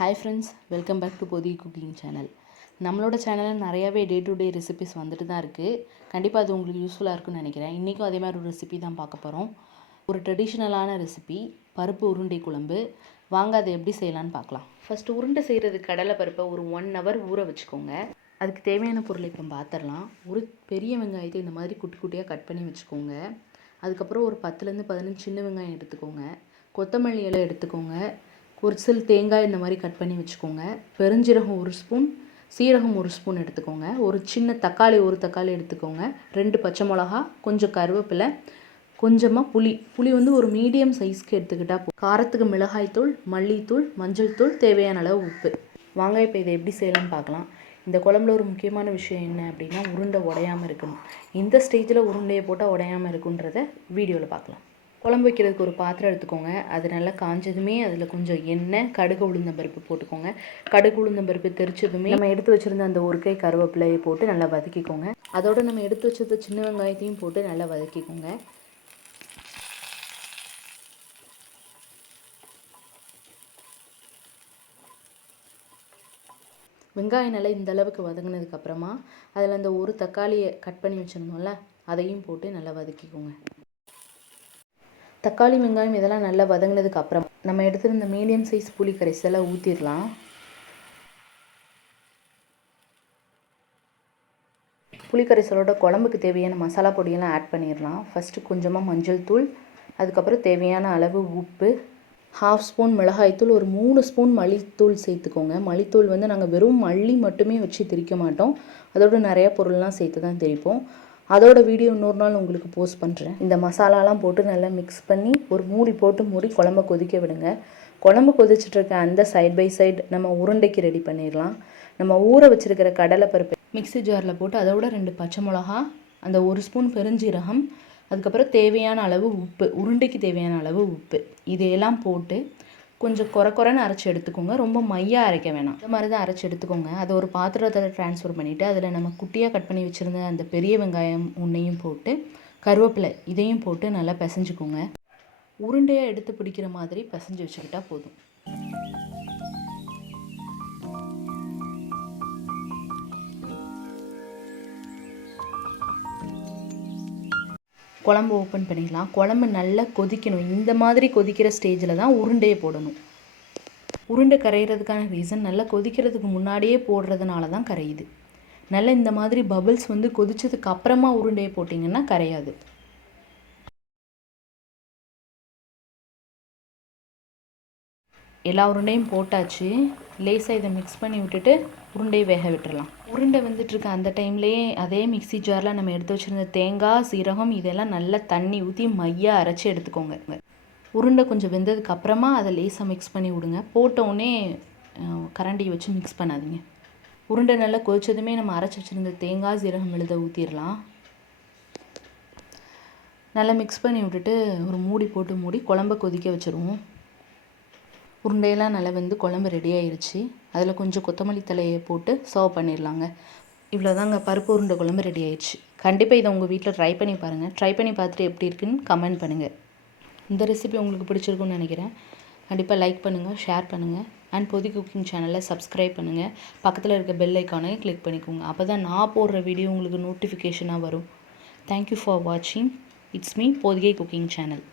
Hi friends, welcome back to Pothi cooking channel. நம்மளோட சேனலில் நிறையாவே டே டு டே ரெசிபிஸ் வந்துட்டு தான் இருக்குது. கண்டிப்பாக அது உங்களுக்கு யூஸ்ஃபுல்லாக இருக்குன்னு நினைக்கிறேன். இன்றைக்கும் அதே மாதிரி ஒரு ரெசிபி தான் பார்க்க போகிறோம். ஒரு ட்ரெடிஷ்னலான ரெசிபி, பருப்பு உருண்டை குழம்பு. வாங்க அதை எப்படி செய்யலான்னு பார்க்கலாம். ஃபஸ்ட்டு உருண்டை செய்கிறதுக்கு கடலை பருப்பை ஒரு 1 hour ஊற வச்சுக்கோங்க. அதுக்கு தேவையான பொருளை இப்போ பார்த்துடலாம். ஒரு பெரிய வெங்காயத்தை இந்த மாதிரி குட்டி குட்டியாக கட் பண்ணி வச்சுக்கோங்க. அதுக்கப்புறம் ஒரு 10லேருந்து 15 சின்ன வெங்காயம் எடுத்துக்கோங்க. கொத்தமல்லி இலை எடுத்துக்கோங்க. ஒரு சில் தேங்காய் இந்த மாதிரி கட் பண்ணி வச்சுக்கோங்க. பெருஞ்சீரகம் 1 ஸ்பூன், சீரகம் 1 ஸ்பூன் எடுத்துக்கோங்க. ஒரு சின்ன தக்காளி 1 தக்காளி எடுத்துக்கோங்க. 2 பச்சை மிளகா, கொஞ்சம் கருவேப்பிலை, கொஞ்சமாக புளி வந்து ஒரு மீடியம் சைஸ்க்கு எடுத்துக்கிட்டால் காரத்துக்கு மிளகாய்த்தூள், மல்லித்தூள், மஞ்சள் தூள், தேவையான அளவு உப்பு. வாங்க இப்போ இதை எப்படி செய்யலாம்னு பார்க்கலாம். இந்த குழம்புல ஒரு முக்கியமான விஷயம் என்ன அப்படின்னா, உருண்டை உடையாமல் இருக்கணும். இந்த ஸ்டேஜில் உருண்டையை போட்டால் உடையாமல் இருக்குன்றத வீடியோவில் பார்க்கலாம். குழம்பு வைக்கிறதுக்கு ஒரு பாத்திரம் எடுத்துக்கோங்க. அது நல்லா காஞ்சதுமே அதில் கொஞ்சம் எண்ணெய், கடுகு உளுந்தம்பருப்பு போட்டுக்கோங்க. கடுகு உளுந்தம்பருப்பு தெரிச்சதுமே நம்ம எடுத்து வச்சுருந்த அந்த ஒரு கை கருவேப்பிலையை போட்டு நல்லா வதக்கிக்கோங்க. அதோடு நம்ம எடுத்து வச்சிருந்த சின்ன வெங்காயத்தையும் போட்டு நல்லா வதக்கிக்கோங்க. வெங்காயம் நல்லா இந்த அளவுக்கு வதங்கினதுக்கப்புறமா அதில் அந்த ஒரு தக்காளியை கட் பண்ணி வச்சுருந்தோம்ல, அதையும் போட்டு நல்லா வதக்கிக்கோங்க. தக்காளி, வெங்காயம் இதெல்லாம் நல்லா வதங்கினதுக்கு அப்புறம் நம்ம எடுத்துருந்த மீடியம் சைஸ் புளி கரைசலை ஊற்றிடலாம். புளி கரைசலோட குழம்புக்கு தேவையான மசாலா பொடியெல்லாம் ஆட் பண்ணிடலாம். ஃபஸ்ட்டு கொஞ்சமாக மஞ்சள் தூள், அதுக்கப்புறம் தேவையான அளவு உப்பு, 1/2 ஸ்பூன் மிளகாய்த்தூள், ஒரு 3 ஸ்பூன் மல்லித்தூள் சேர்த்துக்கோங்க. மல்லித்தூள் வந்து நாங்கள் வெறும் மல்லி மட்டுமே வச்சு திரிக்க மாட்டோம், அதோடு நிறையா பொருள்லாம் சேர்த்து தான் திரிப்போம். அதோட வீடியோ இன்னொரு நாள் உங்களுக்கு போஸ்ட் பண்ணுறேன். இந்த மசாலாலாம் போட்டு நல்லா மிக்ஸ் பண்ணி ஒரு மூடி போட்டு மூடி குழம்ப கொதிக்க விடுங்க. குழம்பு கொதிச்சுட்ருக்க அந்த சைட் பை சைடு நம்ம உருண்டைக்கு ரெடி பண்ணிடலாம். நம்ம ஊற வச்சுருக்கிற கடலைப்பருப்பு மிக்ஸி ஜாரில் போட்டு அதோட 2 பச்சை மிளகா, அந்த 1 ஸ்பூன் பெருஞ்சீரகம், அதுக்கப்புறம் தேவையான அளவு உப்பு, உருண்டைக்கு தேவையான அளவு உப்பு, இதையெல்லாம் போட்டு கொஞ்சம் குறைன்னு அரைச்சி எடுத்துக்கோங்க. ரொம்ப மையாக அரைக்க வேணாம், இந்த மாதிரி தான் அரைச்சி எடுத்துக்கோங்க. அதை ஒரு பாத்திரத்தில் ட்ரான்ஸ்ஃபர் பண்ணிவிட்டு அதில் நம்ம குட்டியாக கட் பண்ணி வச்சுருந்த அந்த பெரிய வெங்காயம் ஒன்றையும் போட்டு, கருவேப்பிலை இதையும் போட்டு நல்லா பிசைஞ்சுக்கோங்க. உருண்டையாக எடுத்து பிடிக்கிற மாதிரி பிசைஞ்சு வச்சுக்கிட்டா போதும். குழம்பு ஓப்பன் பண்ணிடலாம். குழம்பு நல்லா கொதிக்கணும். இந்த மாதிரி கொதிக்கிற ஸ்டேஜில் தான் உருண்டையை போடணும். உருண்டை கரைகிறதுக்கான ரீசன், நல்லா கொதிக்கிறதுக்கு முன்னாடியே போடுறதுனால தான் கரையுது. நல்லா இந்த மாதிரி பபிள்ஸ் வந்து கொதிச்சதுக்கு அப்புறமா உருண்டையை போட்டிங்கன்னா கரையாது. எல்லா உருண்டையும் போட்டாச்சு. லேசாக இதை மிக்ஸ் பண்ணி விட்டுட்டு உருண்டையை வேக விட்டுடலாம். உருண்டை வந்துட்டுருக்க அந்த டைம்லேயே அதே மிக்ஸி ஜாரில் நம்ம எடுத்து வச்சுருந்த தேங்காய், சீரகம் இதெல்லாம் நல்லா தண்ணி ஊற்றி மையாக அரைச்சி எடுத்துக்கோங்க. உருண்டை கொஞ்சம் வெந்ததுக்கு அப்புறமா அதை லேசாக மிக்ஸ் பண்ணி விடுங்க. போட்டோடனே கரண்டியை வச்சு மிக்ஸ் பண்ணாதீங்க. உருண்டை நல்லா கொதிச்சதுமே நம்ம அரைச்சி வச்சுருந்த தேங்காய், சீரகம் விழுத ஊற்றிடலாம். நல்லா மிக்ஸ் பண்ணி விட்டுட்டு ஒரு மூடி போட்டு மூடி குழம்ப கொதிக்க வச்சுருவோம். உருண்டையெல்லாம் நல்லா வந்து குழம்பு ரெடி ஆயிடுச்சு. அதில் கொஞ்சம் கொத்தமல்லி தலையை போட்டு சர்வ் பண்ணிடலாங்க. இவ்வளோதாங்க, பருப்பு உருண்டை குழம்பு ரெடி ஆயிடுச்சு. கண்டிப்பாக இதை உங்கள் வீட்டில் ட்ரை பண்ணி பாருங்கள். ட்ரை பண்ணி பார்த்துட்டு எப்படி இருக்குன்னு கமெண்ட் பண்ணுங்கள். இந்த ரெசிபி உங்களுக்கு பிடிச்சிருக்குன்னு நினைக்கிறேன். கண்டிப்பாக லைக் பண்ணுங்கள், ஷேர் பண்ணுங்கள், அண்ட் பொதி குக்கிங் சேனலை சப்ஸ்கிரைப் பண்ணுங்கள். பக்கத்தில் இருக்க பெல் ஐக்கானை கிளிக் பண்ணிக்கோங்க. அப்போ தான் நான் போடுற வீடியோ உங்களுக்கு நோட்டிஃபிகேஷனாக வரும். தேங்க்யூ ஃபார் வாட்சிங். It's me Pothigai cooking channel.